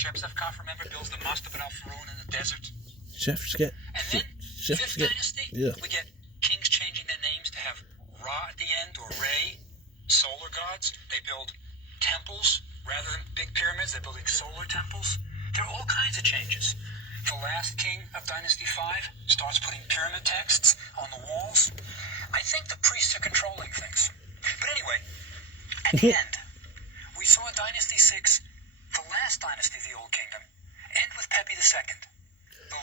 Shepsefkaf, remember, builds the Mastaba al-Faroon in the desert. And then, Fifth Dynasty, we get kings changing their names to have Ra at the end, or Re, solar gods. They build temples rather than big pyramids. They're building solar temples. There are all kinds of changes. The last king of Dynasty 5 starts putting pyramid texts on the walls. I think the priests are controlling things. But anyway, at the end, we saw Dynasty 6, the last dynasty of the Old Kingdom, end with Pepi II.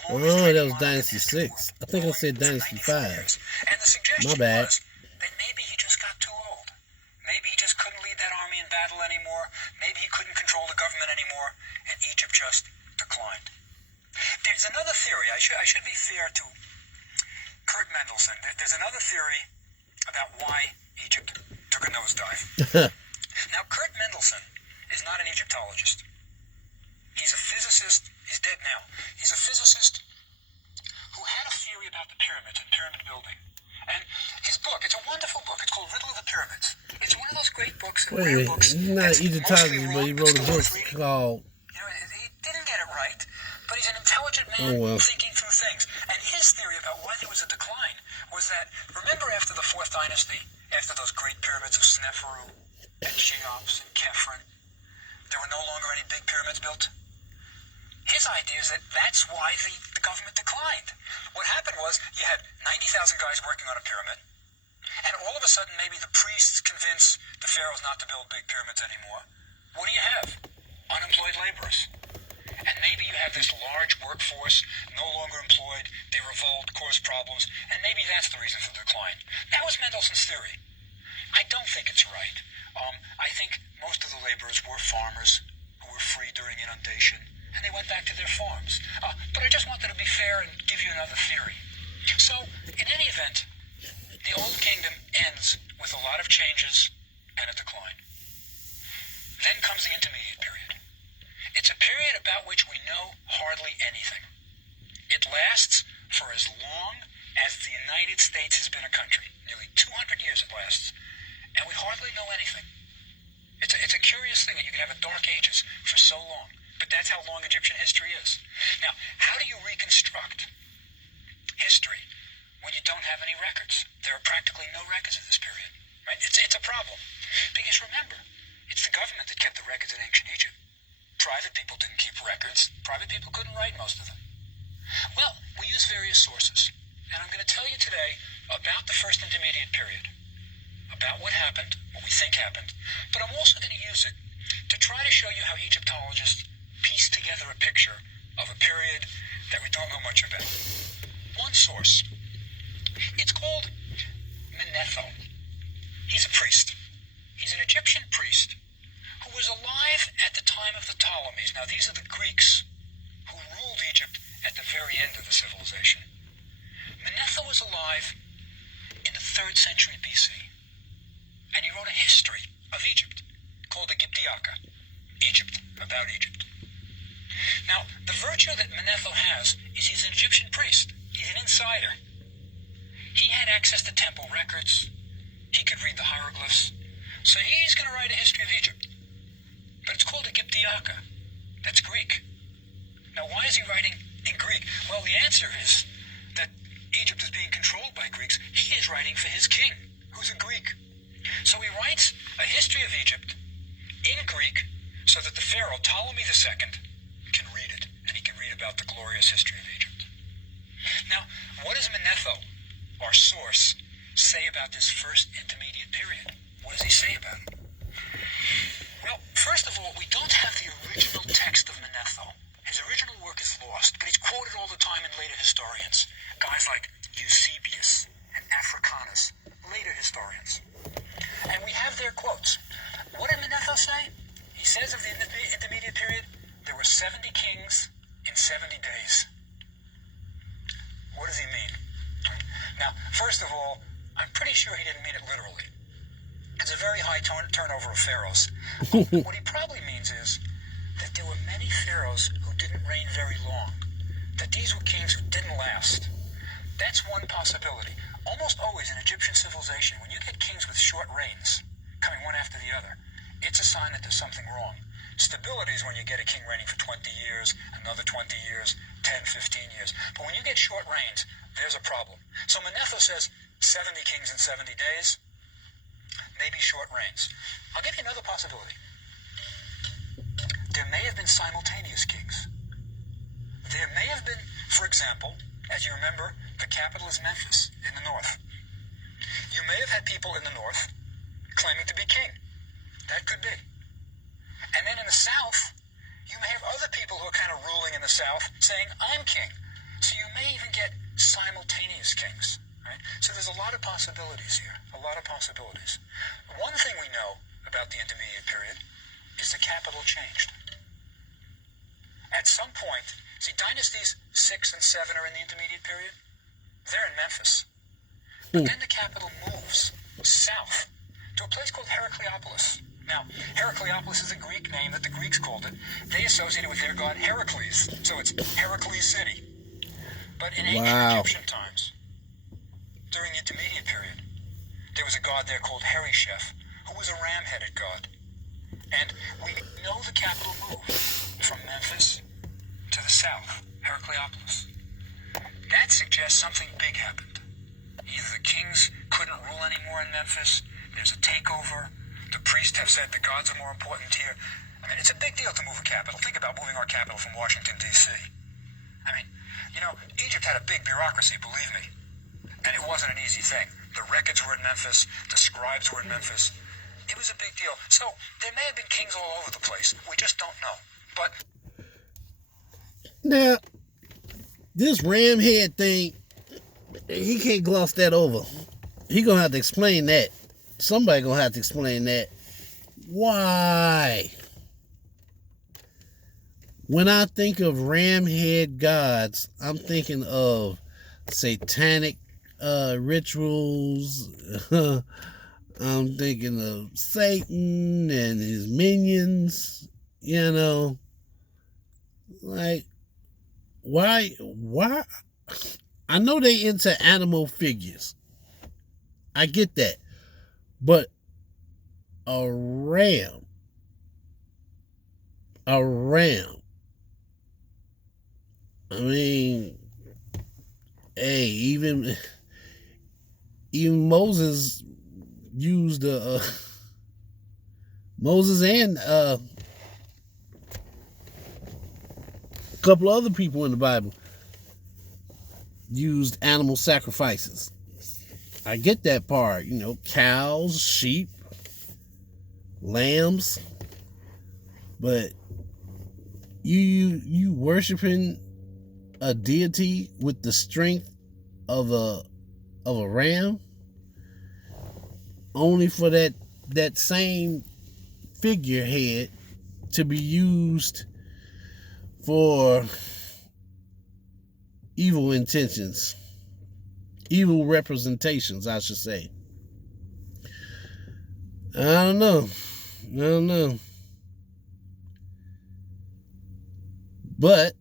Oh, that was Dynasty 6. I think I said Dynasty 5. And the suggestion My bad. was that maybe he just got too old. Maybe he just couldn't lead that army in battle anymore. Maybe he couldn't control the government anymore, and Egypt just declined. There's another theory. I should be fair to Kurt Mendelsohn. There's another theory about why Egypt took a nosedive. Now, Kurt Mendelsohn is not an Egyptologist. He's a physicist. He's dead now. He's a physicist who had a theory about the pyramids and pyramid building. And his book, it's a wonderful book. It's called Riddle of the Pyramids. It's one of those great books and rare books. He's not an Egyptologist, but he wrote a book called... You know, he didn't get it right, but he's an intelligent man thinking through things. And his theory about why there was a decline was that, remember after the Fourth Dynasty, after those great pyramids of Sneferu and Cheops and Khephren, there were no longer any big pyramids built? His idea is that that's why the government declined. What happened was you had 90,000 guys working on a pyramid, and all of a sudden maybe the priests convince the pharaohs not to build big pyramids anymore. What do you have? Unemployed laborers. And maybe you have this large workforce no longer employed, they revolt, cause problems, and maybe that's the reason for the decline. That was Mendelsohn's theory. I don't think it's right. I think most of the laborers were farmers who were free during inundation, and they went back to their farms. But I just wanted to be fair and give you another theory. So, in any event, the Old Kingdom ends with a lot of changes and a decline. Then comes the Intermediate Period. It's a period about which we know hardly anything. It lasts for as long as the United States has been a country. Nearly 200 years it lasts, and we hardly know anything. It's a curious thing that you can have a Dark Ages for so long. But that's how long Egyptian history is. Now, how do you reconstruct history when you don't have any records? There are practically no records of this period, right? It's a problem. Because remember, it's the government that kept the records in ancient Egypt. Private people didn't keep records. Private people couldn't write most of them. Well, we use various sources. And I'm going to tell you today about the First Intermediate Period, about what happened, what we think happened, but I'm also going to use it to try to show you how Egyptologists piece together a picture of a period that we don't know much about. One source. It's called Manetho. He's a priest. He's an Egyptian priest who was alive at the time of the Ptolemies. Now, these are the Greeks who ruled Egypt at the very end of the civilization. Manetho was alive in the 3rd century BC, and he wrote a history of Egypt called Egyptiaca, Egypt, about Egypt. Now, the virtue that Manetho has is he's an Egyptian priest. He's an insider. He had access to temple records. He could read the hieroglyphs. So he's going to write a history of Egypt. But it's called Egyptiaca. That's Greek. Now, why is he writing in Greek? Well, the answer is that Egypt is being controlled by Greeks. He is writing for his king, who's a Greek. So he writes a history of Egypt in Greek so that the pharaoh, Ptolemy II, can read it, and he can read about the glorious history of Egypt. Now, what does Manetho, our source, say about this First Intermediate Period? What does he say about it? Well, first of all, we don't have the original text of Manetho. His original work is lost, but he's quoted all the time in later historians. Guys like Eusebius and Africanus, later historians. And we have their quotes. What did Manetho say? He says of the Intermediate Period, there were 70 kings in 70 days. What does he mean? Now, first of all, I'm pretty sure he didn't mean it literally. It's a very high turnover of pharaohs. What he probably means is that there were many pharaohs who didn't reign very long, that these were kings who didn't last. That's one possibility. Almost always in Egyptian civilization, when you get kings with short reigns, coming one after the other, it's a sign that there's something wrong. Stability is when you get a king reigning for 20 years, another 20 years, 10, 15 years. But when you get short reigns, there's a problem. So Manetho says 70 kings in 70 days, maybe short reigns. I'll give you another possibility. There may have been simultaneous kings. There may have been, for example, as you remember, the capital is Memphis in the north. You may have had people in the north claiming to be king. That could be. And then in the south, you may have other people who are kind of ruling in the south saying, I'm king. So you may even get simultaneous kings. Right? So there's a lot of possibilities here, a lot of possibilities. One thing we know about the intermediate period is the capital changed. At some point, see, dynasties 6 and 7 are in the intermediate period. They're in Memphis. But then the capital moves south to a place called Heracleopolis. Now, Heracleopolis is a Greek name that the Greeks called it. They associated with their god Heracles, so it's Heracles City. But in ancient Egyptian times, during the intermediate period, there was a god there called Heresheph, who was a ram-headed god. And we know the capital moved from Memphis to the south, Heracleopolis. That suggests something big happened. Either the kings couldn't rule anymore in Memphis, there's a takeover, the priests have said the gods are more important here. I mean, it's a big deal to move a capital. Think about moving our capital from Washington, D.C. I mean, you know, Egypt had a big bureaucracy, believe me. And it wasn't an easy thing. The records were in Memphis, the scribes were in Memphis. It was a big deal. So there may have been kings all over the place. We just don't know. But now, this ram head thing, he can't gloss that over. He gonna have to explain that. Somebody gonna have to explain that. Why? When I think of ram head gods, I'm thinking of satanic rituals. I'm thinking of Satan and his minions, you know. Like, why? I know they into animal figures. I get that. But a ram. I mean, hey, even Moses used Moses and a couple other people in the Bible used animal sacrifices. I get that part, you know, cows, sheep, lambs, but you worshiping a deity with the strength of a ram, only for that same figurehead to be used for evil intentions, evil representations, I should say. I don't know. But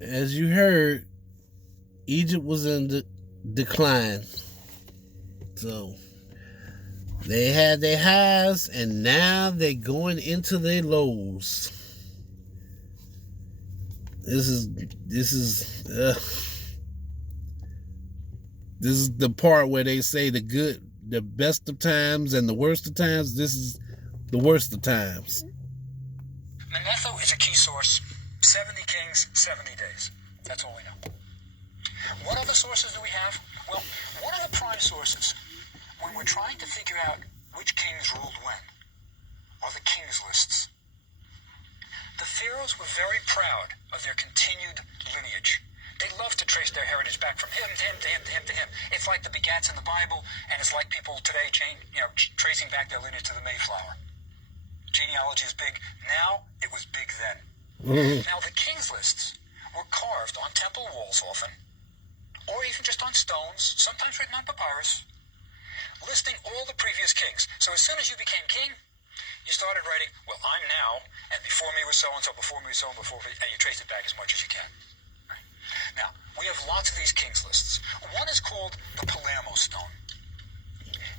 as you heard, Egypt was in decline. So they had their highs, and now they're going into their lows. This is the part where they say the best of times and the worst of times. This is the worst of times. Manetho is a key source. 70 kings, 70 days. That's all we know. What other sources do we have? Well, one of the prime sources, when we're trying to figure out which kings ruled when, are the kings lists. The pharaohs were very proud of their continued lineage. They love to trace their heritage back from him to him to him to him to him. It's like the begats in the Bible, and it's like people today tracing back their lineage to the Mayflower. Genealogy is big now, it was big then. Now the kings lists were carved on temple walls often, or even just on stones, sometimes written on papyrus, listing all the previous kings. So as soon as you became king, you started writing, well, I'm now, and before me was so-and-so, before me was so-and-so, and you trace it back as much as you can. Right? Now, we have lots of these kings lists. One is called the Palermo stone.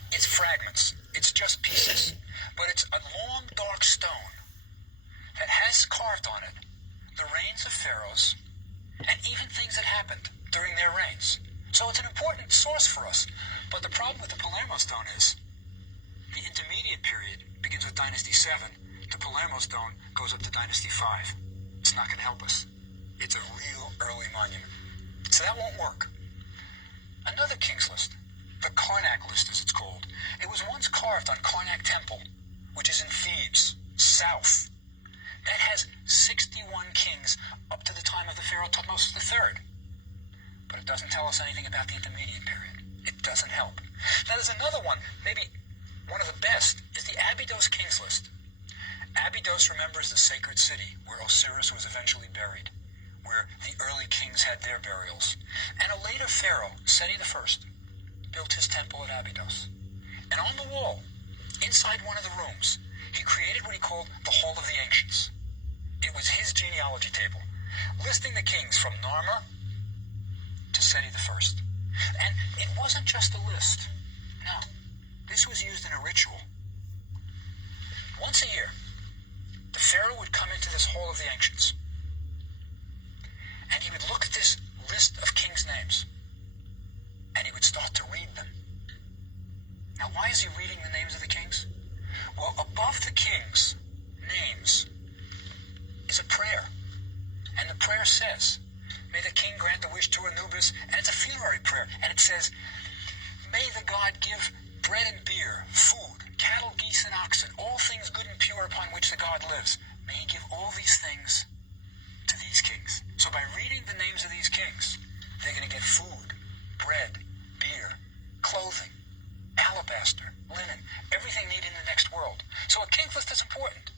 It's fragments. It's just pieces. But it's a long, dark stone carved on it the reigns of pharaohs and even things that happened during their reigns. So it's an important source for us. But the problem with the Palermo stone is the intermediate period begins with Dynasty 7. The Palermo stone goes up to Dynasty 5. It's not going to help us. It's a real early monument. So that won't work. Another king's list, the Karnak list as it's called. It was once carved on Karnak Temple, which is in Thebes, south. That has 61 kings up to the time of the Pharaoh Thutmose III. But it doesn't tell us anything about the intermediate period. It doesn't help. Now there's another one, maybe one of the best, is the Abydos kings list. Abydos, remember, is the sacred city where Osiris was eventually buried, where the early kings had their burials. And a later pharaoh, Seti I, built his temple at Abydos. And on the wall, inside one of the rooms, he created what he called the Hall of the Ancients. It was his genealogy table, listing the kings from Narmer to Seti I. And it wasn't just a list. No, this was used in a ritual. Once a year, the pharaoh would come into this Hall of the Ancients, and he would look at this list of kings' names, and he would start to read them. Now, why is he reading the names of the kings? Well, above the kings' names is a prayer, and the prayer says, "May the king grant the wish to Anubis," and it's a funerary prayer, and it says, "May the god give bread and beer, food, cattle, geese, and oxen, all things good and pure upon which the god lives. May he give all these things to these kings." So by reading the names of these kings, they're going to get food, bread, beer, clothing, alabaster, linen, everything needed in the next world. So a king's list is important,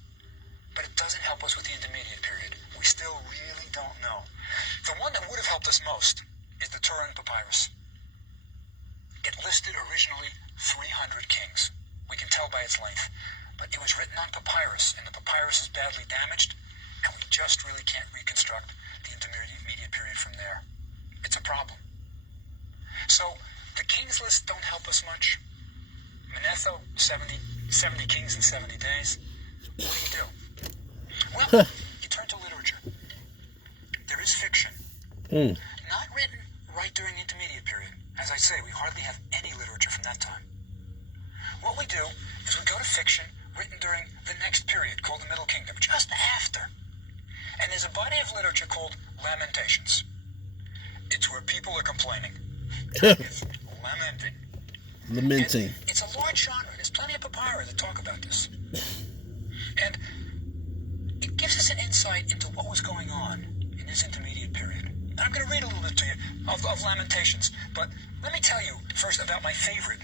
but it doesn't help us with the intermediate period. We still really don't know. The one that would have helped us most is the Turin Papyrus. It listed originally 300 kings. We can tell by its length, but it was written on papyrus, and the papyrus is badly damaged, and we just really can't reconstruct the intermediate period from there. It's a problem. So the kings list don't help us much. Manetho, 70 kings in 70 days. What do you do? Well, you turn to literature. There is fiction. Not written right during the intermediate period. As I say, we hardly have any literature from that time. What we do is we go to fiction written during the next period called the Middle Kingdom, just after. And there's a body of literature called Lamentations. It's where people are complaining. It's lamenting. Lamenting. And it's a large genre. There's plenty of papyri that talk about this. And it gives us an insight into what was going on in this intermediate period. And I'm going to read a little bit to you of Lamentations. But let me tell you first about my favorite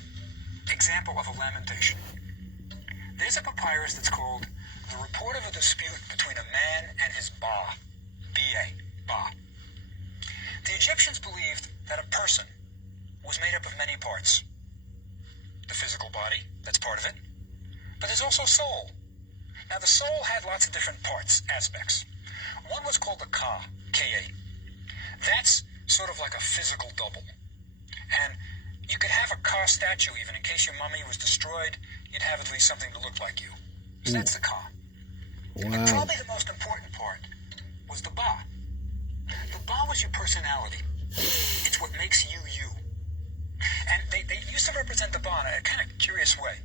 example of a lamentation. There's a papyrus that's called The Report of a Dispute Between a Man and His Ba. B-A. Ba. The Egyptians believed that a person was made up of many parts. The physical body, that's part of it. But there's also soul. Now the soul had lots of different parts, aspects. One was called the Ka, K-A. That's sort of like a physical double. And you could have a Ka statue even. In case your mummy was destroyed, you'd have at least something to look like you. So that's the Ka. Wow. And probably the most important part was the Ba. The Ba was your personality. It's what makes you you. And they used to represent the Ba in a kind of curious way.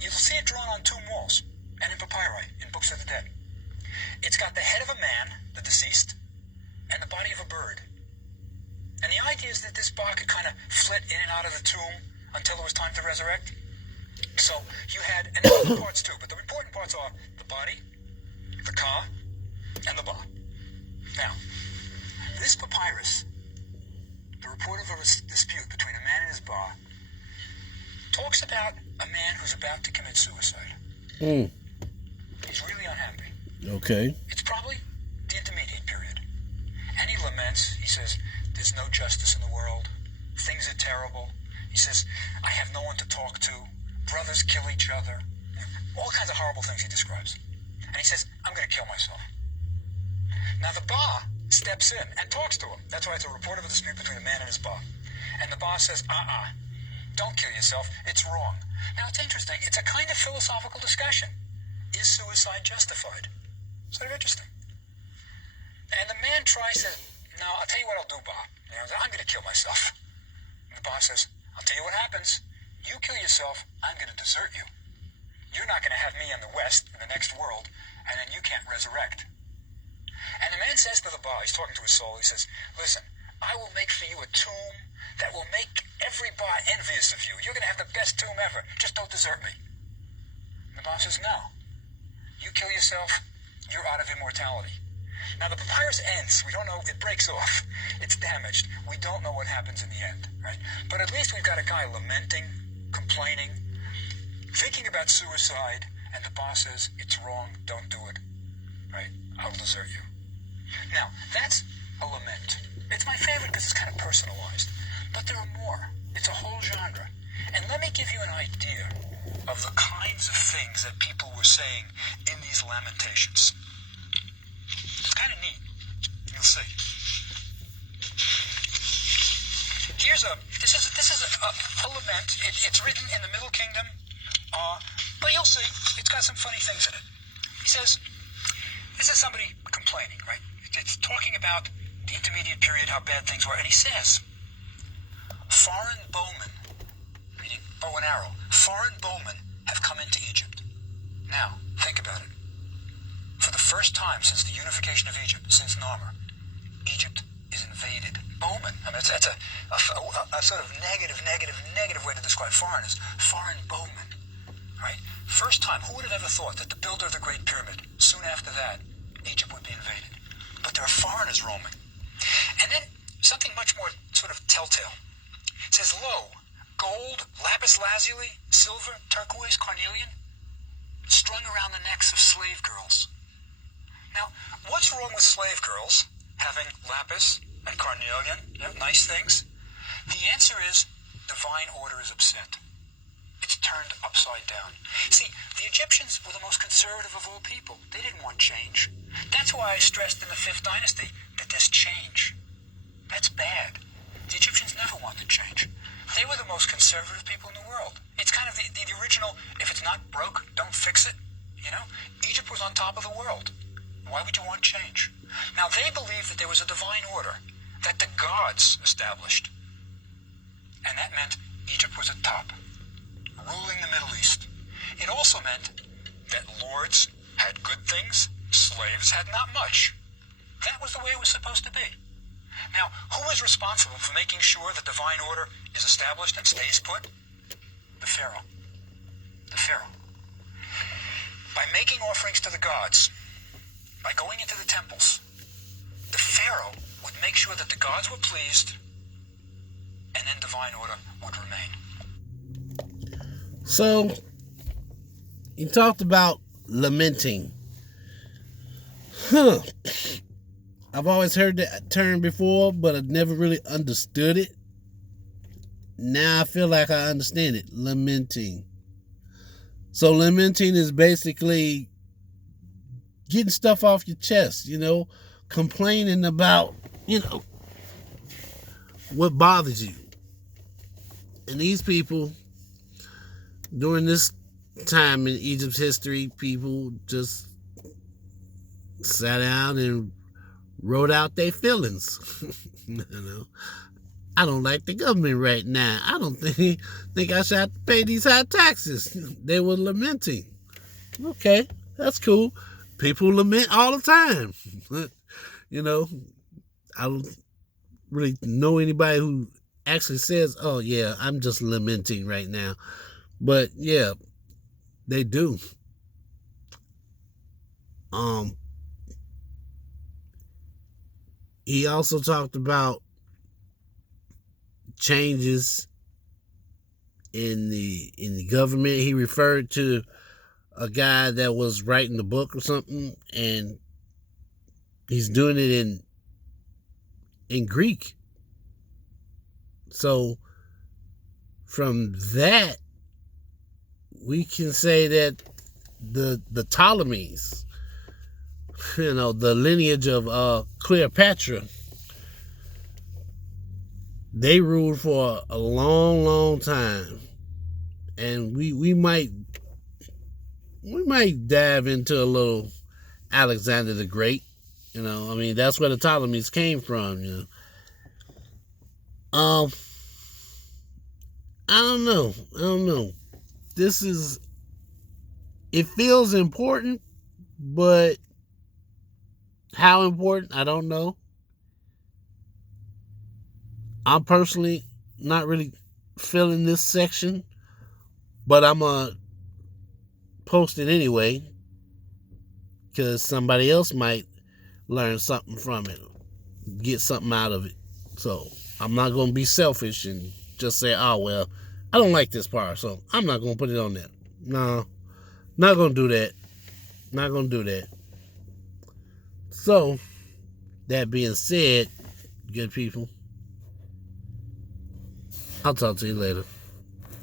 You'll see it drawn on tomb walls and in papyri, in Books of the Dead. It's got the head of a man, the deceased, and the body of a bird. And the idea is that this Ba could kind of flit in and out of the tomb until it was time to resurrect. So you had, and there are other parts too, but the important parts are the body, the Ka, and the Ba. Now, this papyrus, The Report of a Dispute Between a Man and His Ba, talks about a man who's about to commit suicide. He's really unhappy. Okay. It's probably the intermediate period. And he laments. He says, "There's no justice in the world. Things are terrible." He says, "I have no one to talk to. Brothers kill each other." All kinds of horrible things he describes. And he says, "I'm going to kill myself." Now the Ba steps in and talks to him. That's why it's a report of a dispute between a man and his Ba. And the Ba says, don't kill yourself. It's wrong. Now it's interesting. It's a kind of philosophical discussion. Is suicide justified? Sort of interesting. And the man tries to, no, I'll tell you what I'll do, Bob. You know, I'm going to kill myself. And the boss says, I'll tell you what happens. You kill yourself, I'm going to desert you. You're not going to have me in the West, in the next world, and then you can't resurrect. And the man says to the bar, he's talking to his soul, he says, listen, I will make for you a tomb that will make every bar envious of you. You're going to have the best tomb ever. Just don't desert me. And the boss says, no. You kill yourself, you're out of immortality. Now the papyrus ends. We don't know. It breaks off. It's damaged. We don't know what happens in the end, right? But at least we've got a guy lamenting, complaining, thinking about suicide, and the boss says, it's wrong, don't do it, right? I'll desert you. Now, that's a lament. It's my favorite because it's kind of personalized. But there are more. It's a whole genre. And let me give you an idea of the kinds of things that people were saying in these lamentations. It's kind of neat. You'll see. This is a lament. It's written in the Middle Kingdom, but you'll see it's got some funny things in it. He says, this is somebody complaining, right? It's talking about the intermediate period, how bad things were, and he says, foreign bowmen, meaning bow and arrow, foreign bowmen have come into Egypt. Now, think about it. For the first time since the unification of Egypt, since Narmer, Egypt is invaded. Bowmen. I mean, that's a sort of negative way to describe foreigners. Foreign bowmen, right? First time. Who would have ever thought that the builder of the Great Pyramid, soon after that, Egypt would be invaded? But there are foreigners roaming. And then something much more sort of telltale. It says, lo, gold, lapis lazuli, silver, turquoise, carnelian, strung around the necks of slave girls. Now, what's wrong with slave girls having lapis and carnelian, nice things? The answer is divine order is upset. It's turned upside down. See, the Egyptians were the most conservative of all people. They didn't want change. That's why I stressed in the 5th dynasty that there's change. That's bad. The Egyptians never wanted change. They were the most conservative people in the world. It's kind of the original, if it's not broke, don't fix it. You know? Egypt was on top of the world. Why would you want change? Now, they believed that there was a divine order that the gods established. And that meant Egypt was at top, ruling the Middle East. It also meant that lords had good things, slaves had not much. That was the way it was supposed to be. Now, who is responsible for making sure that divine order is established and stays put? The Pharaoh. The Pharaoh. By making offerings to the gods, by going into the temples, the Pharaoh would make sure that the gods were pleased, and then divine order would remain. So, you talked about lamenting. I've always heard that term before, but I've never really understood it. Now I feel like I understand it. Lamenting. So lamenting is basically getting stuff off your chest, complaining about, what bothers you. And these people, during this time in Egypt's history, people just sat down and wrote out their feelings. I don't like the government right now. I don't think I should have to pay these high taxes. They were lamenting. Okay, that's cool. People lament all the time. I don't really know anybody who actually says, oh yeah, I'm just lamenting right now. But yeah, they do. He also talked about changes in the government. He referred to a guy that was writing the book or something, and he's doing it in Greek. So from that, we can say that the Ptolemies, the lineage of Cleopatra, they ruled for a long, long time. And we might dive into a little Alexander the Great You know, I mean, that's where the Ptolemies came from, you know. I don't know. It feels important, but how important, I don't know. I'm personally not really feeling this section, but I'm going to post it anyway because somebody else might learn something from it, get something out of it. So I'm not going to be selfish and just say, oh, well, I don't like this part, so I'm not going to put it on there. No, not going to do that. Not going to do that. So, that being said, good people, I'll talk to you later.